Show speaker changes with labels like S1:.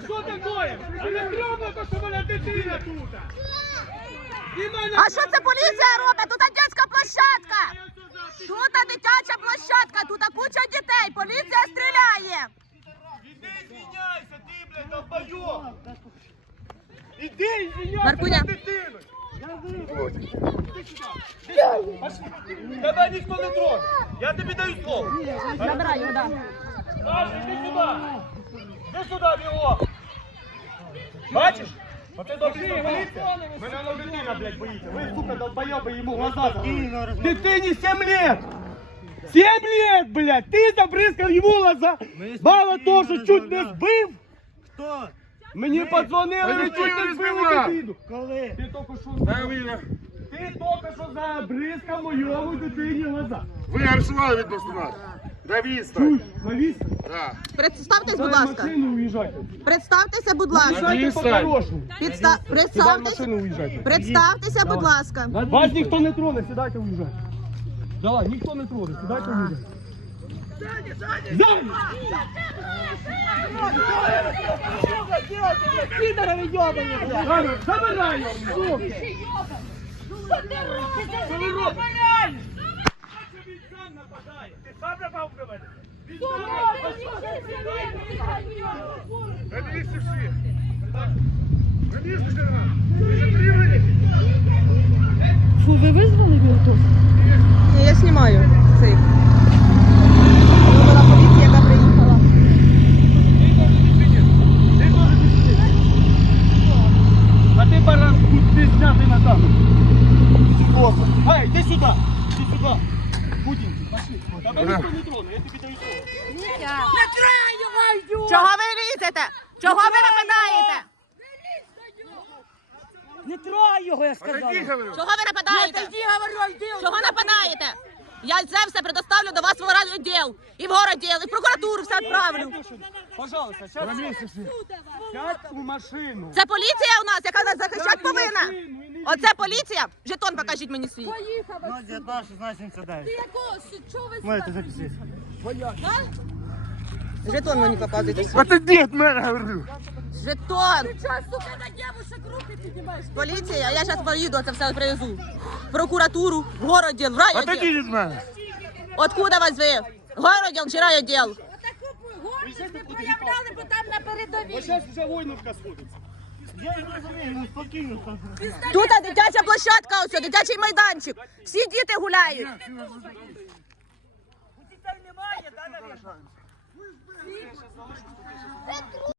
S1: що таке? А не стрьомно, то, що вона дитина тут.
S2: А що це поліція робить? Тут дитяча площадка. Тут дитяча площадка, тут куча дітей. Поліція стріляє.
S1: Іди звіняйся, ти, блядь, долбойоб. Іди звіняйся,
S2: Маркуня.
S1: на дитину. Тебе ніхто не троне. Я тобі даю слово.
S2: Забирай його, да.
S1: Саша, іди сюди. Іди сюди, бігом. Бачиш? Оце добре, що боїться. Мене на дитина, блядь, боїться. Ви, сука, долбойоби, йому глаза закрили. Дитині 7 лет. 7 лет, блядь. Ти забризкав йому глаза. Мало того, що чуть не збив.
S3: Хто?
S1: Мені подзвонили, ви чуть не збили дитину.
S3: Коли?
S1: Ти тільки що забризкав моєму дитині глаза.
S4: Ви арештували відносно нас. Дай відстань.
S1: Чуєш, навіщо?
S4: Так.
S2: Представтесь, будь
S1: Дай
S2: ласка.
S1: машину уїжджайте.
S2: Представтеся, будь ласка.
S1: Уїжджайте по-хорошому. Сідай в
S2: Представтеся.
S1: машину уїжджайте.
S2: Представтеся, будь ласка.
S1: Вас ніхто не троне, сідайте уїжджайте. Давай, ніхто не троне, сідайте уїжджайте. Ззаді!
S3: Підарові йобані, блядь!
S1: Забирай його! Що ви робите? Він сам нападає. Ти сам напав на мене? Він сам
S4: На місці всі. На місці ще раз. Ви затримані.
S2: Фу, ви визвали Вілтус? Ні, я знімаю цей. Була поліція, яка приїхала.
S1: А ти, баран, будь зняти на камеру. Ай, йди сюди. Іди сюди. Путінці, пошли. Тебе ніхто не троне, я тобі даю слово.
S2: Чого ви лізете? Чого ви нападаєте?
S3: Не трогай його, я сказав!
S2: Чого ви нападаєте? Чого нападаєте? Я це все предоставлю до вас в райвідділ, і в городділ, і в прокуратуру все відправлю.
S1: Пожалуйста, сядь у машину.
S2: Це поліція у нас, яка нас захищати повинна. Оце поліція? Жетон покажіть мені свій.
S3: 19, 16, 79.
S5: Якого? Чого ви
S3: Можете записати.
S2: Жетон мені показуйте.
S4: Отойди від мене, говорю.
S2: Жетон.
S5: Час, сука, на дівушек руки піднімаєш?
S2: Поліція, я зараз поїду, це все привезу. В прокуратуру, в городділ, в райвідділ.
S4: Отойди від мене.
S2: Откуда вас ви? Городділ чи райвідділ?
S5: Отаку гордість ви проявляли, бо там на передовій.
S1: Ось зараз вже войнушка сходиться.
S3: Я не розумію, ну спокійно там.
S2: Тут дитяча площадка, ось, дитячий майданчик. Всі діти гуляють.
S3: Дітей немає, да, навіть?